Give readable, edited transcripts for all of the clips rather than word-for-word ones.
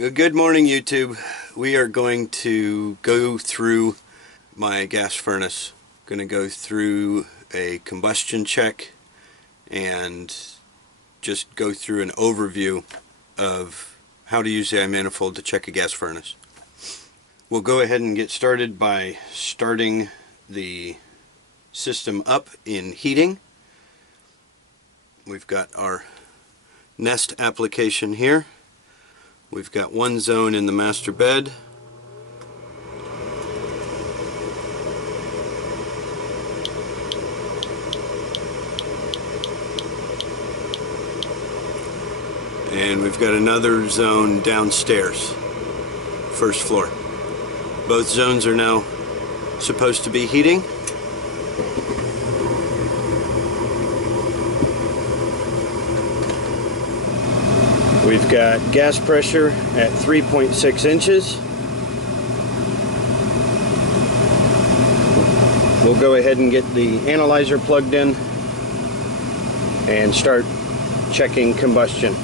Good morning, YouTube. We are going to go through my gas furnace. Going to go through a combustion check and just go through an overview of how to use the iManifold to check a gas furnace. We'll go ahead and get started by starting the system up in heating. We've got our Nest application here. We've got one zone in the master bed. And we've got another zone downstairs, first floor. Both zones are now supposed to be heating. We've got gas pressure at 3.6 inches. We'll go ahead and get the analyzer plugged in and start checking combustion.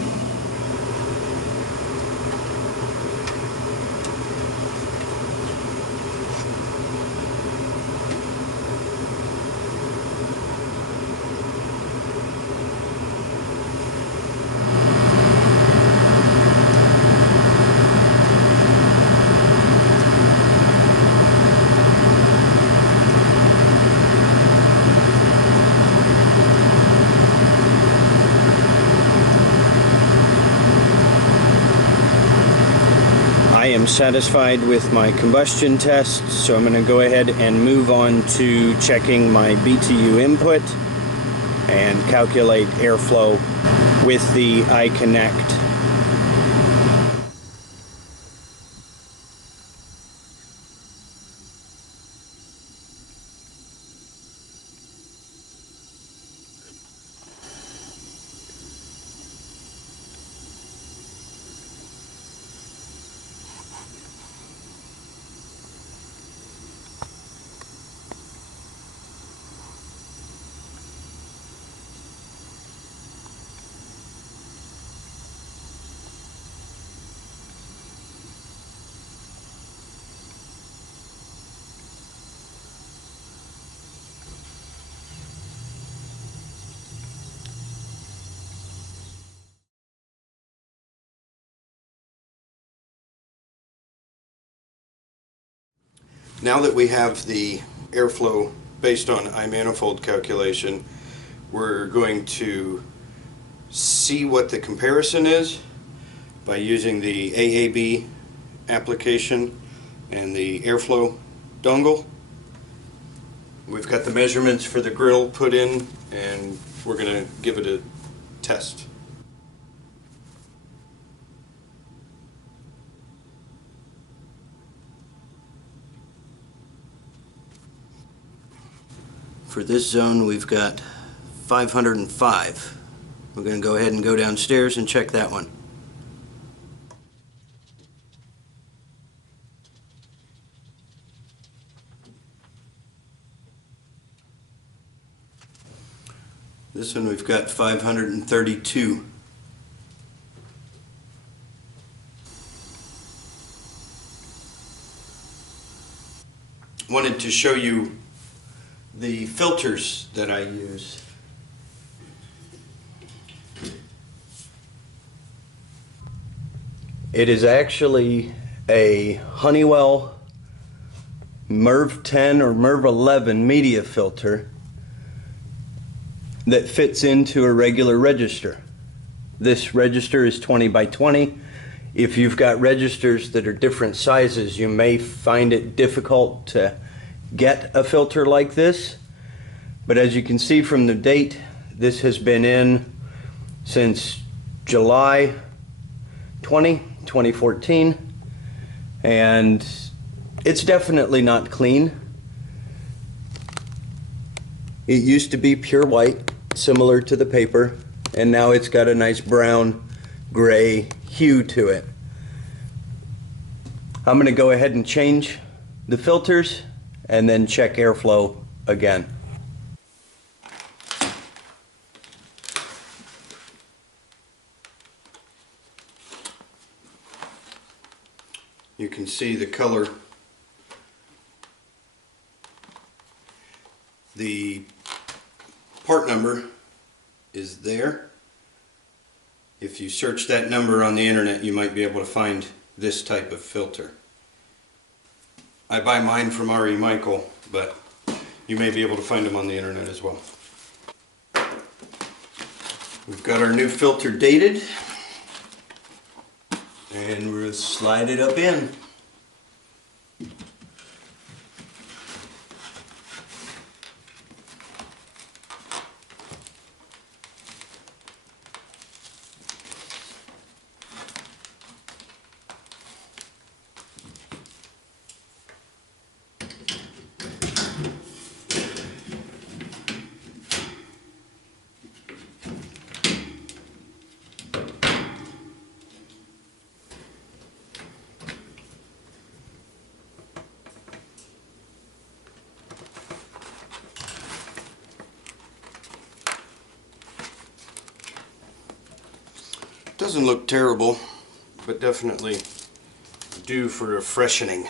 I am satisfied with my combustion test, so I'm going to go ahead and move on to checking my BTU input and calculate airflow with the iConnect. Now that we have the airflow based on iManifold calculation, we're going to see what the comparison is by using the AAB application and the airflow dongle. We've got the measurements for the grill put in, and we're going to give it a test. For this zone, we've got 505. We're going to go ahead and go downstairs and check that one. This one we've got 532. Wanted to show you the filters that I use. It is actually a Honeywell MERV 10 or MERV 11 media filter that fits into a regular register. This register is 20 by 20. If you've got registers that are different sizes, you may find it difficult to get a filter like this, but as you can see from the date, this has been in since July 2014, and it's definitely not clean. It used to be pure white, similar to the paper, and now it's got a nice brown gray hue to it. I'm going to go ahead and change the filters and then check airflow again. You can see the color. The part number is there. If you search that number on the internet, you might be able to find this type of filter. I buy mine from R.E. Michael, but you may be able to find them on the internet as well. We've got our new filter dated, and we'll slide it up in. Doesn't look terrible, but definitely due for a freshening.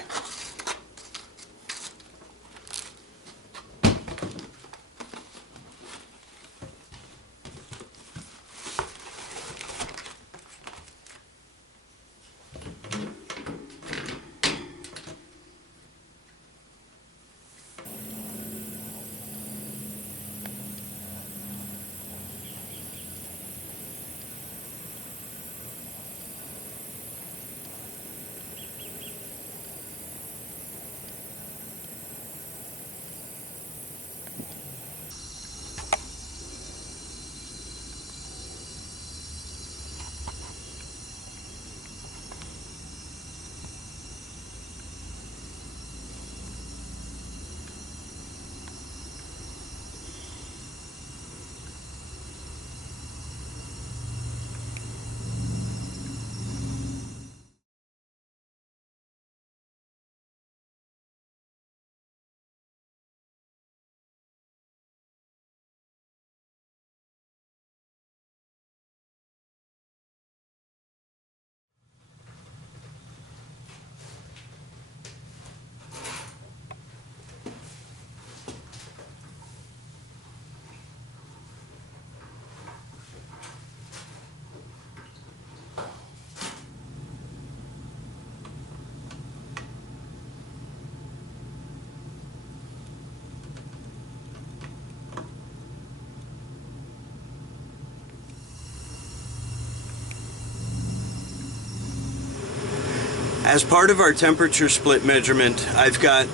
As part of our temperature split measurement, I've got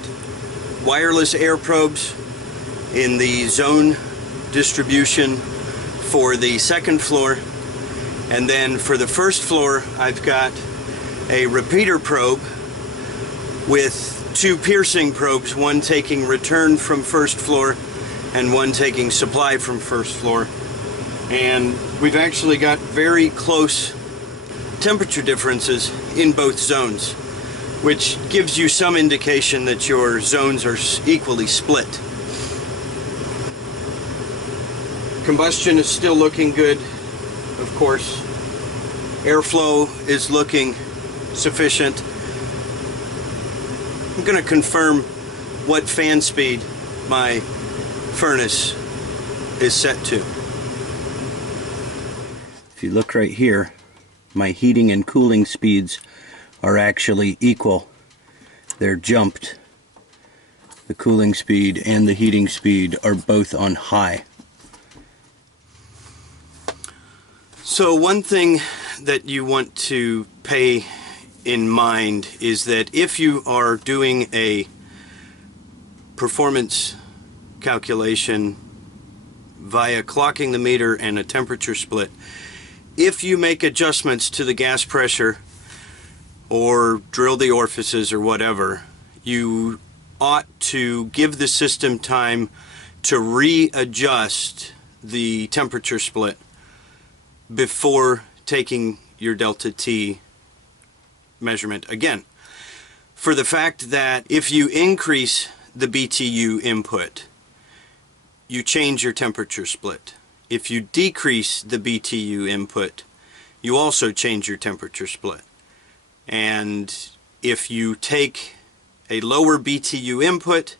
wireless air probes in the zone distribution for the second floor, and then for the first floor I've got a repeater probe with two piercing probes, one taking return from first floor and one taking supply from first floor. And we've actually got very close temperature differences in both zones, which gives you some indication that your zones are equally split. Combustion is still looking good, of course. Airflow is looking sufficient. I'm going to confirm what fan speed my furnace is set to. If you look right here, my heating and cooling speeds are actually equal. They're jumped. The cooling speed and the heating speed are both on high. So one thing that you want to pay in mind is that if you are doing a performance calculation via clocking the meter and a temperature split, if you make adjustments to the gas pressure or drill the orifices or whatever, you ought to give the system time to readjust the temperature split before taking your delta T measurement again. For the fact that if you increase the BTU input, you change your temperature split. If you decrease the BTU input, you also change your temperature split. And if you take a lower BTU input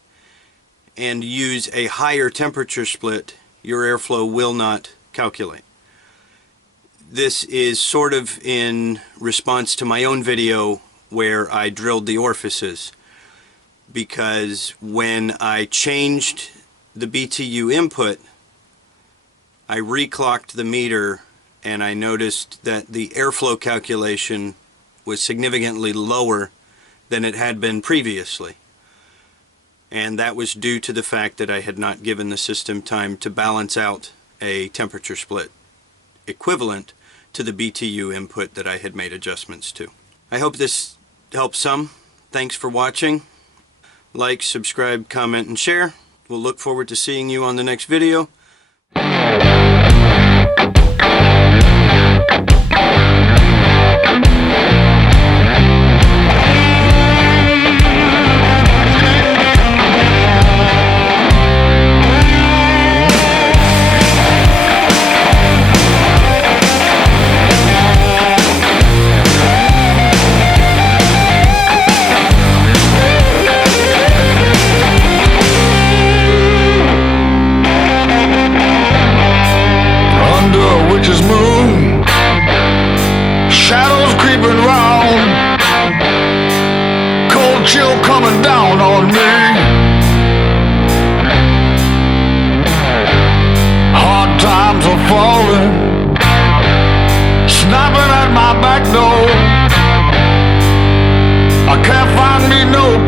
and use a higher temperature split, your airflow will not calculate. This is sort of in response to my own video where I drilled the orifices, because when I changed the BTU input, I reclocked the meter and I noticed that the airflow calculation was significantly lower than it had been previously. And that was due to the fact that I had not given the system time to balance out a temperature split equivalent to the BTU input that I had made adjustments to. I hope this helps some. Thanks for watching. Like, subscribe, comment, and share. We'll look forward to seeing you on the next video. Chill coming down on me. Hard times are falling, snapping at my back door. I can't find me no